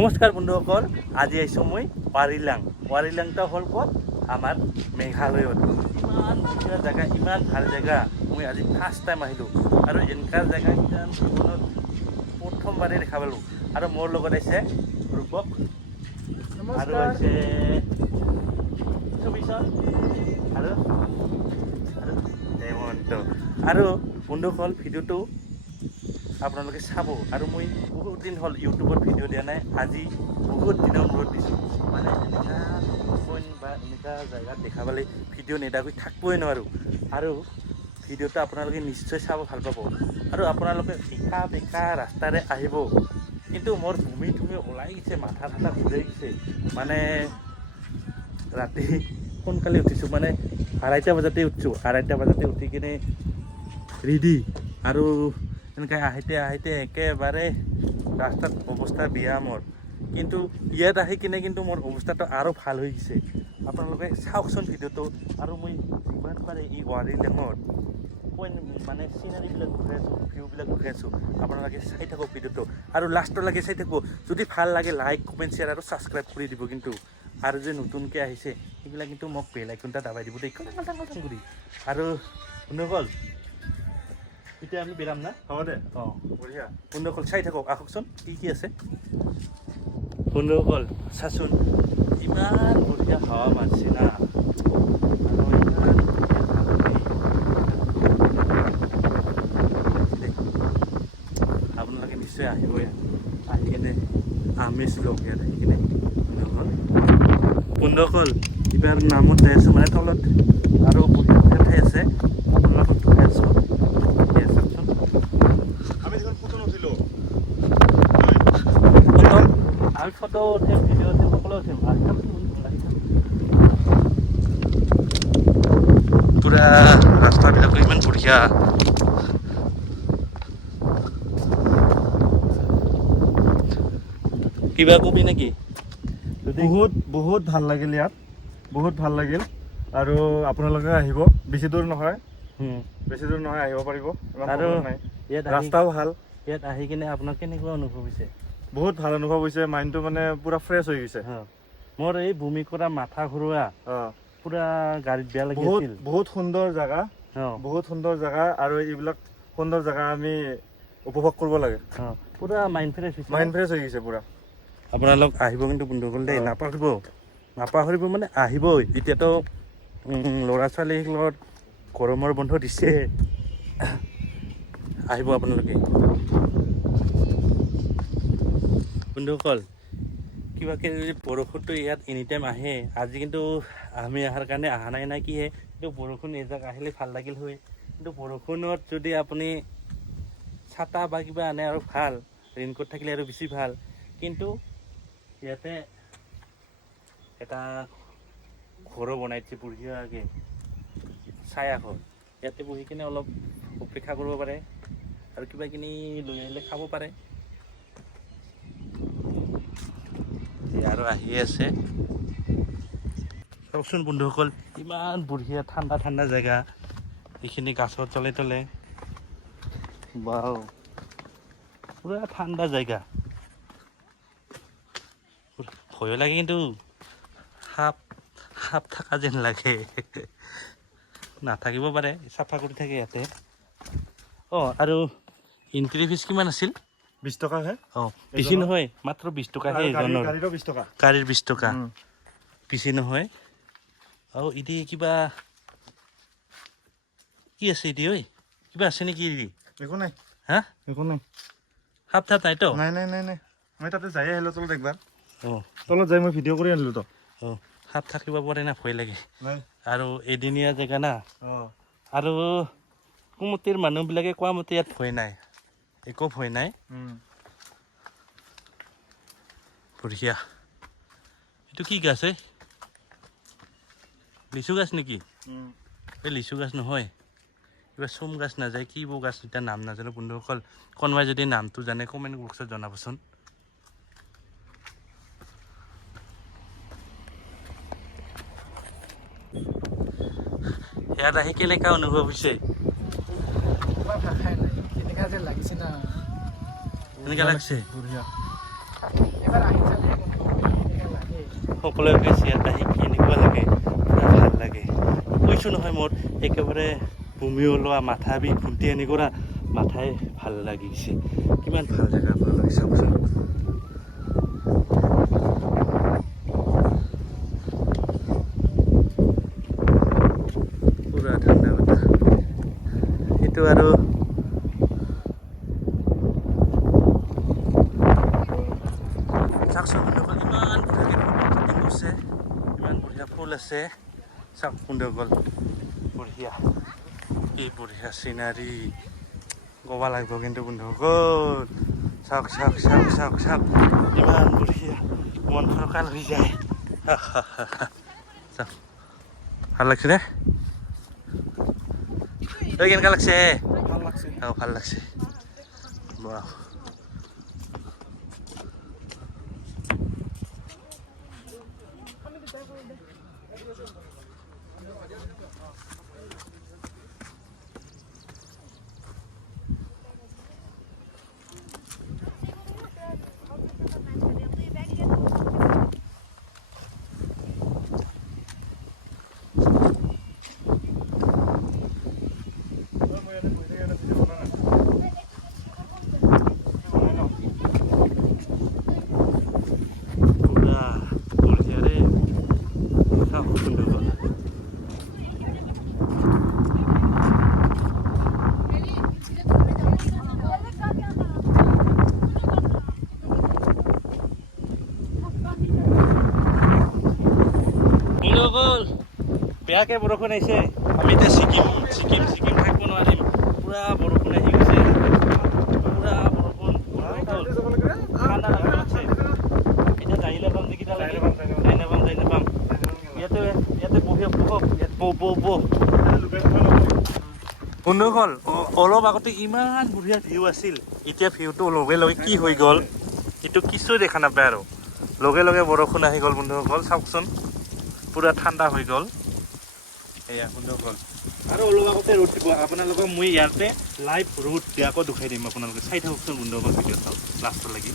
নমস্কাৰ বন্ধুসকল, আজি আহিছোঁ মই ৱাৰিলাংটা হ'ল ক'ত আমাৰ মেঘালয়ত। ইমান ধুনীয়া জেগা, ইমান ভাল জেগা। মই আজি ফাৰ্ষ্ট টাইম আহিলোঁ আৰু এনেকুৱা জেগা জীৱনত প্ৰথমবাৰে দেখা পালোঁ। আৰু মোৰ লগত আছে ৰূপক আৰু আছে সুবিশন আৰু হেমন্ত। আৰু বন্ধুসকল, ভিডিঅ'টো আপোনালোকে চাব। আৰু মই বহুত দিন হ'ল ইউটিউবত ভিডিঅ' দিয়া নাই, আজি বহুত দিনৰ মূৰত দিছোঁ। মানে এনেকুৱা পইণ্ট বা এনেকুৱা জেগাত দেখা পালে ভিডিঅ' নেদাকৈ থাকিবই নোৱাৰোঁ। আৰু ভিডিঅ'টো আপোনালোকে নিশ্চয় চাব, ভাল পাব। আৰু আপোনালোকে একা বেকা ৰাস্তাৰে আহিব, কিন্তু মোৰ ভূমি ওলাই গৈছে, মাথা ঘূৰাই গৈছে। মানে ৰাতি সোনকালে উঠিছোঁ, মানে 2:30 বজাতে উঠিছোঁ। 2:30 বজাতে উঠি কিনে ৰেডি আৰু এনেকৈ আহিতে একেবাৰে ৰাস্তাত অৱস্থা বেয়া মোৰ। কিন্তু ইয়াত আহি কিনে কিন্তু মোৰ অৱস্থাটো আৰু ভাল হৈ গৈছে। আপোনালোকে চাওকচোন ভিডিঅ'টো। আৰু মই যিমান পাৰে এই ৱাৰিলাঙত মানে চিনাৰীবিলাক ঘূৰাই আছোঁ, ভিউবিলাক ঘূৰাই আছোঁ। আপোনালোকে চাই থাকক ভিডিঅ'টো আৰু লাষ্টলৈকে চাই থাকক। যদি ভাল লাগে লাইক, কমেণ্ট, শ্বেয়াৰ আৰু ছাবস্ক্ৰাইব কৰি দিব। কিন্তু আৰু যে নতুনকৈ আহিছে সেইবিলাক কিন্তু মোক বেল আইকনটা দাবাই দিব দেই, কৰি। আৰু বন্ধুসকল, এতিয়া আমি বেৰাম না? হ'ব দে। অঁ, বঢ়িয়া। বন্ধুসকল চাই থাকক, আহকচোন কি আছে। বন্ধুসকল চাচোন, ইমান বঢ়িয়া হাৱা মাৰছে না। আৰু ইমান আপোনালোকে নিশ্চয় আহিব ইয়াত, আহি কিনে আমেজ লওক ইয়াত আহি কিনে। বন্ধুসকল এইবাৰ নামত যাই আছোঁ, মানে তলত আৰু বঢ়িয়া ঠাই আছে, আপোনালোকক দেখাই আছোঁ। চাওকচোন, আমি দেখোন ফটো নুঠিলোঁ। আমি ফটো উঠিম, ভিডিঅ' উঠিম, সকলো উঠিম। পুৰা ৰাস্তাবিলাকো ইমান বঢ়িয়া। কিবা কবি নেকি? বহুত ভাল লাগিল ইয়াত, বহুত ভাল লাগিল। আৰু আপোনালোকে আহিব, বেছি দূৰ নহয়, আহিব পাৰিব। আৰু নাই, ইয়াত ৰাস্তাও ভাল। ইয়াত আহি কিনে আপোনাৰ কেনেকুৱা অনুভৱ হৈছে? বহুত ভাল অনুভৱ হৈছে, মাইণ্ডটো মানে পুৰা ফ্ৰেছ হৈ গৈছে। মোৰ এই ভূমি কৰা, মাথা ঘূৰোৱা, পুৰা গাড়ীত বেয়া লাগি আছিল। বহুত সুন্দৰ জেগা, বহুত সুন্দৰ জেগা। আৰু এইবিলাক সুন্দৰ জেগা আমি উপভোগ কৰিব লাগে। পুৰা মাইণ্ড ফ্ৰেছ হৈছে, মাইণ্ড ফ্ৰেছ হৈ গৈছে পুৰা। আপোনালোক আহিব কিন্তু বন্ধুসকল দেই, নাপাহৰিব মানে আহিবই। এতিয়াতো ল'ৰা ছোৱালীৰ লগত গৰমৰ বন্ধ দিছে, আহিব আপোনালোকে। বন্ধুসকল কিবাকে যদি বৰষুণটো ইয়াত এনি টাইম আহে, আজি কিন্তু আমি অহাৰ কাৰণে অহা নাই কিহে, কিন্তু বৰষুণ এজাক আহিলে ভাল লাগিল হয়। কিন্তু বৰষুণত যদি আপুনি ছাতা বা কিবা আনে আৰু ভাল, ৰেইনকোট থাকিলে আৰু বেছি ভাল। কিন্তু ইয়াতে এটা ঘৰো বনাইছে বঢ়িয়াকৈ, ছায়া ঘৰ। ইয়াতে বহি কিনে অলপ অপেক্ষা কৰিব পাৰে আৰু কিবা কিনি লৈ আহিলে খাব পাৰে। আৰু আহি আছে, চাওকচোন বন্ধুসকল, ইমান বঢ়িয়া ঠাণ্ডা জেগা। এইখিনি গাছৰ তলে বাও, পুৰা ঠাণ্ডা জেগা। ভয় লাগে কিন্তু, সাপ থকা যেন লাগে। নাথাকিব পাৰে, চাফা কৰি থাকে ইয়াতে। আৰু এন্ট্ৰি ফিজ কিমান আছিল? 20 টকাহে। বেছি নহয়, মাত্ৰ 20 টকাহে এজনৰ। গাড়ীৰো 20 টকা। গাড়ীৰ 20 টকা, বেছি নহয়। আৰু ইদি কিবা কি আছে ইদি? ঐ কিবা আছে নেকি? একো নাই। একো নাই। সাপ থাপ নাইতো? নাই। মই তাতে যাই আহিলোঁ তলত একবাৰ। তলত যাই মই ভিডিঅ' কৰি আনিলোঁ তো। সাপ থাকিব পাৰে না, ভয় লাগে। নাই। আৰু এদিনীয়া জেগা না। আৰু কুমতিৰ মানুহবিলাকে কোৱা মতে ইয়াত ভয় নাই, একো ভয় নাই। বঢ়িয়া। এইটো কি গাছ? লিচু গাছ নেকি? এই লিচু গাছ নহয়, কিবা চোম গাছ নাযায়, কি গাছ এতিয়া নাম নাজানো। বন্ধুসকল কোনোবাই যদি নামটো জানে কমেণ্ট বক্সত জনাবচোন। ইয়াত আহি কেনেকা অনুভৱ হৈছে? এনেকা যে লাগিছে না, এনেকা লাগছে বঢ়িয়া। এবাৰ আহিছে সকলোকে শ্বেয়াৰ এটা শিকি এনেকুৱা লাগে পুৰা ভাল লাগে কৈছোঁ নহয় মোৰ একেবাৰে বমি ওলোৱা মাথা বিষ ভুটি আনি কৰা মাথাই ভাল লাগিছে কিমান ভাল জেগা আপোনালোকে চাওকচোন পুৰা ঠাণ্ডা বতাহ এইটো আৰু চাওকচোন বন্ধুসকল ইমান ধুনীয়াকৈ ফুল কাটিং কৰিছে ইমান বঢ়িয়া ফুল আছে চাওক বন্ধুসকল বঢ়িয়া কি বঢ়িয়া চিনাৰী ক'ব লাগিব কিন্তু বন্ধুসকল চাওক চাওক চাওক চাওক চাওক ইমান বঢ়িয়া মন ফৰকাল হৈ যায় চাওক ভাল লাগছে নে তই কেনেকুৱা লাগছে ভাল লাগছে অঁ ভাল লাগছে বাহ পুৰা বঢ়িয়াৰে চাওক বন্ধুসকল বন্ধুসকল বেয়াকৈ বৰষুণ আহিছে আমি এতিয়া ছিকিম থাকিব নোৱাৰিম পুৰা বৰষুণ আহি গৈছে পুৰা বৰষুণ ঠাণ্ডা লাগছে এতিয়া যাইলে পাম নেকি তালৈকে যাই নাপাম ইয়াতে বহি বহক ইয়াত বহ বন্ধুসকল অলপ আগতে ইমান বঢ়িয়া ভিউ আছিল এতিয়া ভিউটো লগে লগে কি হৈ গ'ল এইটো কিছু দেখা নাপায় আৰু লগে লগে বৰষুণ আহি গ'ল বন্ধুসকল চাওকচোন পুৰা ঠাণ্ডা হৈ গ'ল এয়া বন্ধুসকল আৰু অলপ আগতে ৰ'দ দিব আপোনালোকক মই ইয়াতে লাইভ ৰ'দ দিয়াকৈ দেখুৱাই দিম আপোনালোকে চাই থাককচোন বন্ধুসকল ভিডিঅ' চাওক লাষ্টলৈকে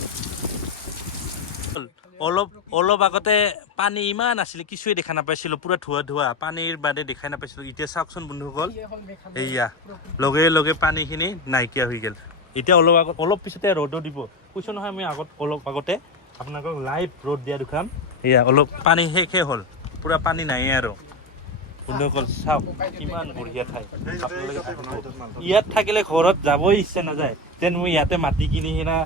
অলপ আগতে পানী ইমান আছিলে কিছুৱে দেখা নাপাইছিলোঁ পুৰা ধোৱা পানীৰ বাদে দেখাই নাপাইছিলোঁ এতিয়া চাওকচোন বন্ধুসকল এয়া লগে লগে পানীখিনি নাইকিয়া হৈ গ'ল এতিয়া অলপ পিছতে ৰ'দো দিব কৈছোঁ নহয় আমি অলপ আগতে আপোনালোকক লাইভ ৰ'দ দিয়া দেখাম এয়া অলপ পানী শেষে হ'ল পুৰা পানী নাইয়ে আৰু বন্ধুসকল চাওক কিমান বঢ়িয়া ঠাই আপোনালোকে ইয়াত থাকিলে ঘৰত যাবই ইচ্ছা নাযায় যেন মই ইয়াতে মাটি কিনি কিনা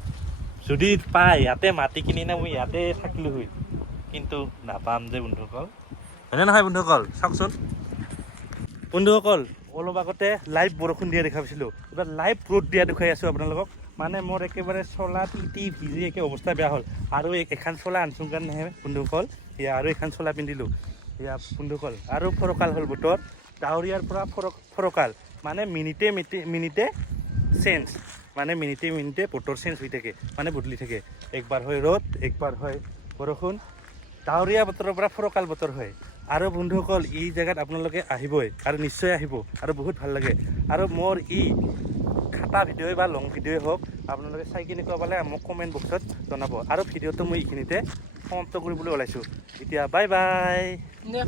যদি পাই ইয়াতে মাটি কিনি না মই ইয়াতে থাকিলোঁ হয় কিন্তু নাপাম যে বন্ধুসকল হয়নে নহয় বন্ধুসকল চাওকচোন বন্ধুসকল অলপ আগতে লাইভ বৰষুণ দিয়া দেখা পাইছিলোঁ এবাৰ লাইভ ৰ'দ দিয়া দেখুৱাই আছোঁ আপোনালোকক মানে মোৰ একেবাৰে চলা তিতি ভিজি একে অৱস্থা বেয়া হ'ল আৰু এখন চলা আনচোঁ কাৰণেহে বন্ধুসকল এয়া আৰু এখন চলা পিন্ধিলোঁ এয়া বন্ধুসকল আৰু ফৰকাল হ'ল বতৰ ডাৱৰীয়াৰ পৰা ফৰকাল মানে মিনিটে চেঞ্জ মানে মিনিটে বতৰ চেঞ্জ হৈ থাকে মানে বদলি থাকে একবাৰ হয় ৰ'দ একবাৰ হয় বৰষুণ ডাৱৰীয়া বতৰৰ পৰা ফৰকাল বতৰ হয় আৰু বন্ধুসকল এই জেগাত আপোনালোকে আহিবই আৰু নিশ্চয় আহিব আৰু বহুত ভাল লাগে আৰু মোৰ এই খাটা ভিডিঅ'ই বা লং ভিডিঅ'ই হওক আপোনালোকে চাই কেনেকুৱা পালে মোক কমেণ্ট বক্সত জনাব আৰু ভিডিঅ'টো মই এইখিনিতে সমাপ্ত কৰিবলৈ ওলাইছোঁ এতিয়া বাই বাই